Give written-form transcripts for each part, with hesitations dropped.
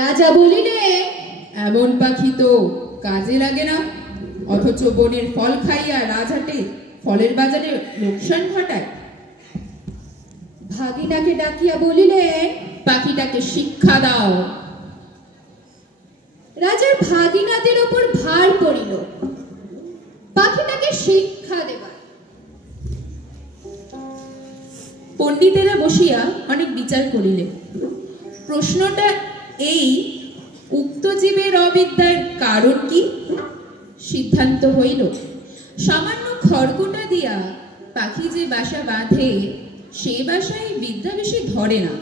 রাজা বলিলেন, এমন পাখি তো কাজে লাগে না, অথচ বনের ফল খাইয়া রাজহাটে ফলের বাজারে লোকসান ঘটায়। ভাগিনাকে ডাকিয়া বলিলেন, পাখিটাকে শিক্ষা দাও। রাজার ভাগিনাদের ওপর ভার পড়িল পাখিটাকে শিক্ষা দেবার। পণ্ডিতেরা বসিয়া অনেক বিচার করিলেন। প্রশ্নটা এই, উক্ত জীবের অবিদ্যার কারণ কি? সিদ্ধান্ত হইল, সামান্য খড়কুটা দিয়া পাখি যে বাসা বাঁধে সেই বাসায় বিদ্যা বেশি ধরে না,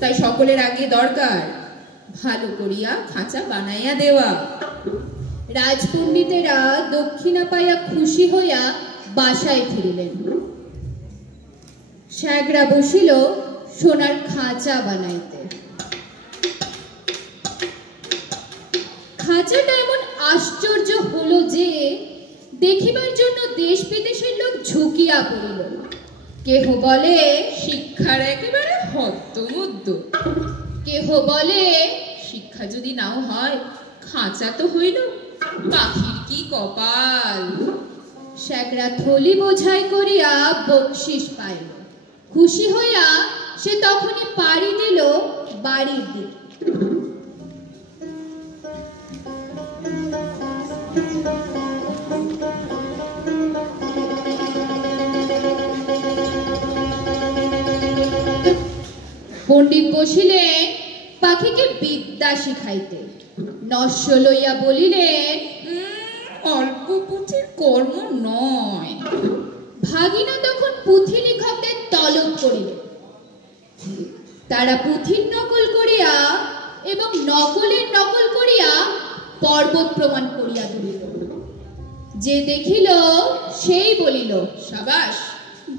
তাই সকলের আগে দরকার ভালো করিয়া খাঁচা বানাইয়া দেওয়া। রাজপণ্ডিতেরা দক্ষিণা পাইয়া খুশি হইয়া বাসায় ফিরিলেন। শ্যাগরা বসিল সোনার খাঁচা বানাইতে। খাঁচাটা এমন আশ্চর্য হলো যে দেখিবার জন্য দেশ বিদেশের লোক ঝুঁকিয়া পড়িল। কেহ বলে শিক্ষার একেবারে হদ্দমদ্দ, কেহ বলে শিক্ষা যদি নাও হয় খাঁচা তো হইল, পাখির কি কপাল। শ্যাগরা থলি বোঝাই করিয়া বকশিস পাইল। খুশি হইয়া সে তখনই পাড়ি দিল বাড়ির দিকে। পণ্ডিত বসিলেন পাখিকে বিদ্যা শিখাইতে। নস্য লইয়া বলিলেন, অল্প পুঁথির কর্ম নয়। ভাগিনা তখন পুঁথি লেখকদের তলব করিল। তারা পুঁথির নকল করিয়া এবং নকলের নকল করিয়া পর্বত প্রমাণ করিয়া তুলিল। যে দেখিল সেই বলিল, সাবাস,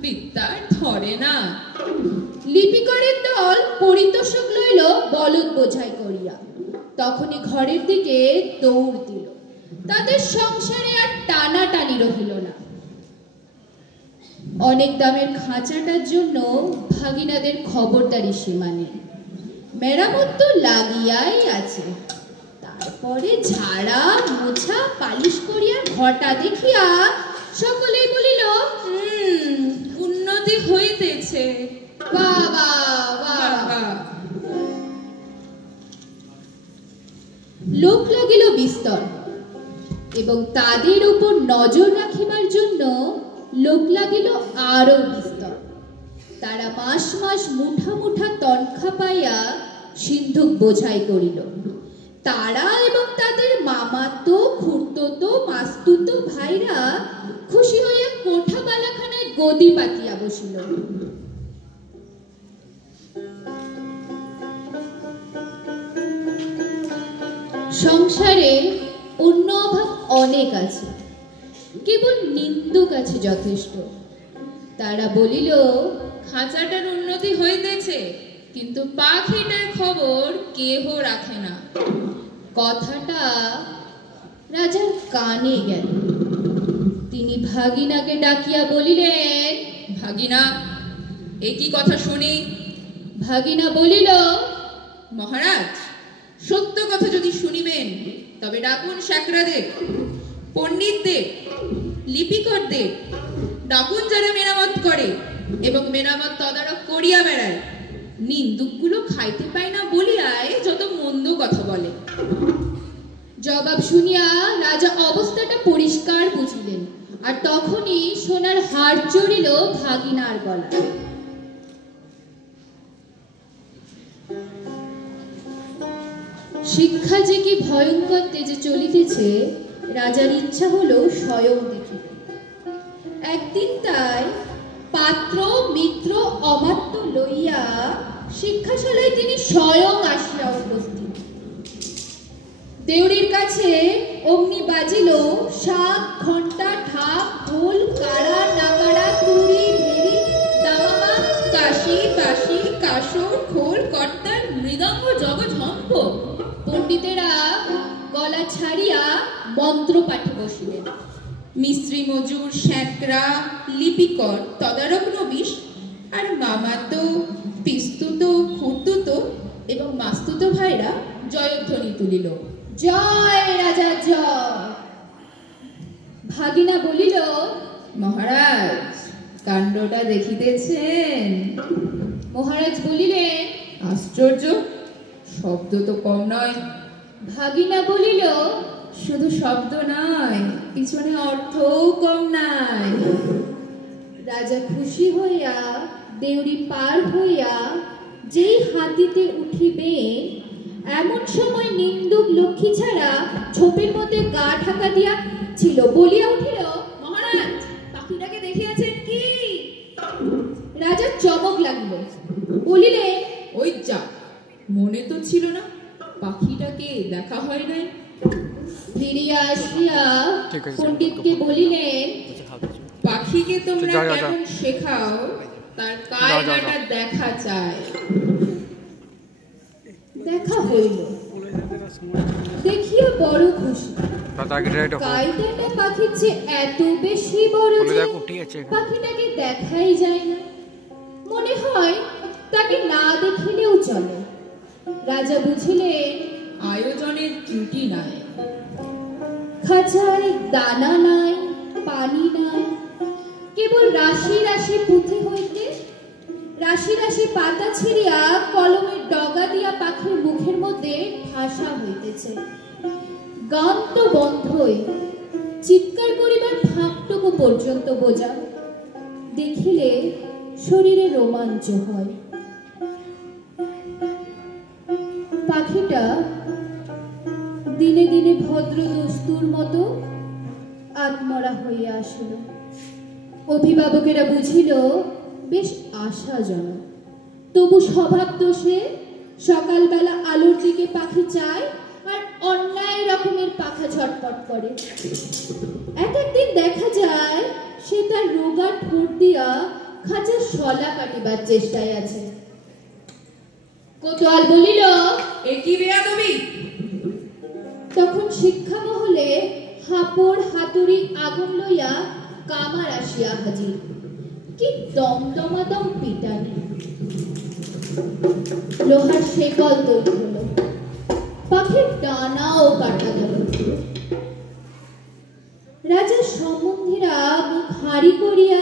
বিদ্যার ধরে না। লিপিকরের দল পরিতোষক লইল বলদ বোঝাই করিয়া। তখনই ঘরের দিকে দৌড় দিল। তাদের সংসারে আর টানাটানি রহিল না। অনেক দামের খাঁচাটার জন্য ভাগিনাদের খবরদারি সীমা নেই। মেরামত তো লাগিয়াই আছে। তারপরে ঝাড়া মোছা পালিশ করিয়া ঘটা দেখিয়া সকলেই বলিল, উন্নতি হইতেছে। বাবা বাবা। লোক লাগিল বিস্তর এবং তাদের উপর নজর রাখিবার জন্য লোক লাগিল আরো বিস্তর। তারা মাস মাস মুঠা মুঠা তনখা পাইয়া সিন্ধুক বোঝাই করিল। তারা এবং তাদের মামাতো, খুড়তো, মাস্তুতো ভাইরা খুশি হইয়া কোঠা বালাখানায় গদি পাতিয়া বসিল। সংসারে অন্য অভাব অনেক আছে, কেবল নিন্দুক আছে যথেষ্ট। তারা বলিল, খাঁচাটার উন্নতি হইতেছে, কিন্তু পাখিটার খবর কেহ রাখে না। কথাটা রাজার কানে গেল। তিনি ভাগিনাকে ডাকিয়া বলিলেন, ভাগিনা, এ কি কথা শুনি? ভাগিনা বলিল, মহারাজ, সত্য কথা যদি শুনিবেন তবে ডাকুন শ্যাকরাদের, পণ্ডিতদের, লিপিকরদের, ডাকুন যারা মেরামত করে এবং মেরামত তদারক করিয়া বেড়ায়। নিন্দুকগুলো খাইতে পায় না বলিয়ায় যত মন্দ কথা বলে। জবাব শুনিয়া রাজা অবস্থাটা পরিষ্কার বুঝিলেন, আর তখনই সোনার হার চড়িল ভাগিনার গলায়। শিক্ষা যে কি ভয়ঙ্কর তেজে চলিতেছে রাজার ইচ্ছা হলো স্বয়ং দেখিতে। একদিন তাই পাত্র মিত্র অমাত্য লইয়া শিক্ষাশালায় তিনি স্বয়ং আসিয়া উপস্থিত। দেউড়ির কাছে অগ্নি বাজিল, শাক, ঘণ্টা, ঢাক, ঢোল, কাড়া, নাগাড়া, তুড়ি, ভেরি, দামামা, কাশি, বাঁশি, কাসর, খোল, কর্তাল, মৃদঙ্গ, জগঝম্প। পণ্ডিতেরা গলা ছাড়িয়া মন্ত্র পাঠে বসিলেন। মিস্ত্রি মজুর, শ্যাকরা, লিপিকর, তদারক নবিশ আর মামাতো, পিস্তুতো, খুড়তুতো এবং মাস্তুতো ভাইরা জয়ধ্বনি তুলিল, জয় রাজা জয়। ভাগিনা বলিল, মহারাজ কাণ্ডটা দেখিতেছেন? মহারাজ বলিলেন, আশ্চর্য, শব্দ তো কম নয়। ভাগিনা বলিল, শুধু শব্দ নয়, পিছনে অর্থও কম নাই। রাজা খুশি হইয়া দেউড়ি পার হইয়া যেই হাতিতে উঠিবে, এমন সময় নিন্দুক লক্ষ্মী ছাড়া ছোপের মধ্যে গা ঢাকা দিয়া ছিল, বলিয়া উঠিল, মহারাজ পাখিটাকে দেখিয়াছেন কি? রাজা চমক লাগলো, বলিলে, ওই যা, মনে তো ছিল না, পাখিটাকে দেখা হয় নাই। ফিরিয়া আসিয়া পণ্ডিতকে বলিলেন, পাখিকে তোমরা কেমন শেখাও, তার কায়দাটা দেখা চায়। দেখা হইল, দেখিয়া বড় খুশি। কায়দাটা পাখির চেয়ে এত বেশি বড় যে পাখিটাকে দেখাই যায় না। মনে হয় তাকে না দেখিলেও চলে। রাজা বুঝিলেন আয়োজনের ত্রুটি নাই। খাঁচায় দানা নাই, পানি নাই, কেবল রাশি রাশি পুঁথি হইতে রাশি রাশি পাতা ছিঁড়িয়া কলমের ডগা দিয়া পাখির মুখের মধ্যে ভাষা হইতেছে। গান তো বন্ধই, চিৎকার করিবার ফাঁকটুকু পর্যন্ত বোঝা। দেখিলে শরীরে রোমাঞ্চ হয়। পাখিটা দিনে দিনে ভদ্র দস্তুর মতো আত্মরা হইয়া আসিল। অভিভাবকেরা বুঝিল বেশ আশাজনক, তবু স্বভাব দোষে সকালবেলা আলোর দিকে পাখি চায় আর অন্যায় রকমের পাখা ঝটপট করে। এক একদিন দেখা যায় সে তার রোগা ঠোঁট দিয়া খাঁচার শলা কাটিবার চেষ্টায় আছে। কোতোয়াল বলিল, এ কি বেয়াদবি? তখন শিক্ষা মহলে হাপড় হাতুড়ি আগুন লইয়া কামার আসিয়া হাজির। কি দমদমাদম পিটানি! লোহার শেকল তৈরি হলো, পাখির ডানাও কাটা গেল। রাজার সম্বন্ধীরা মুখ হাঁড়ি করিয়া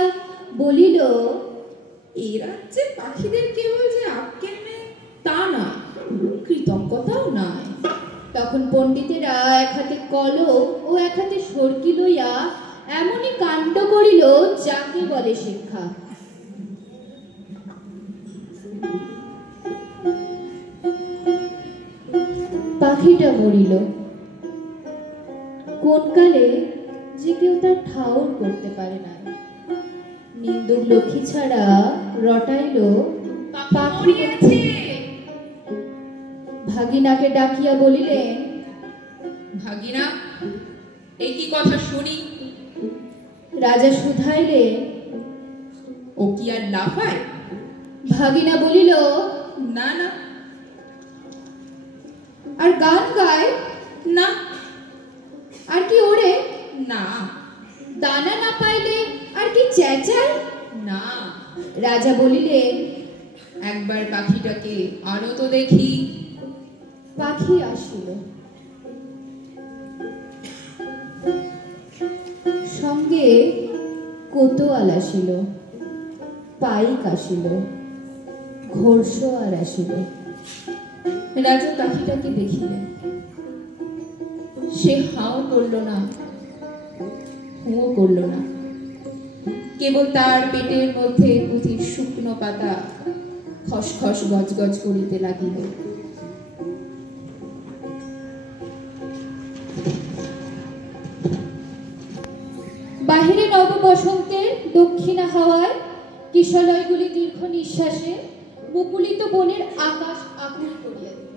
বলিল, এই রাজ্যে পাখিদের কেবল যে আক্কেল নেই তা না, কৃতজ্ঞতাও নাই। তখন পণ্ডিতেরা এক হাতে কলম ও এক হাতে সরকি লইয়া এমনই কাণ্ড করিল যাকে বলে শিক্ষা। পাখিটা মরিল। কোন কালে যে কেউ তার ঠাউর করতে পারে না। নিন্দুক লক্ষ্মী ছাড়া রটাইল, পাখি আছে। ভাগিনাকে ডাকিয়া বলিলেন, ভাগিনা, এই কি কথা শুনি? রাজা শুধাইলেন, ও কি আর লাফায়? ভাগিনা বলিল, না না। আর গান গায়? না। আর কি ওড়ে? না। দানা না পাইলে আর কি চেঁচায়? না। রাজা বলিলেন, একবার পাখিটাকে আনো তো দেখি। পাখি আসিল, সঙ্গে কোতোয়াল আসিল, পাইক আসিল, ঘোড়সওয়ার আসিল। রাজা পাখিটাকে দেখিলেন। সে হাও করল না, হুঁও করল না, কেবল তার পেটের মধ্যে পুঁথির শুকনো পাতা খসখস গজগজ করিতে লাগিল। বাহিরে নব বসন্তের দক্ষিণা হাওয়ায়, কিশলয়গুলি দীর্ঘ নিঃশ্বাসে মুকুলিত বনের আকাশ আকুল করিয়া দিল।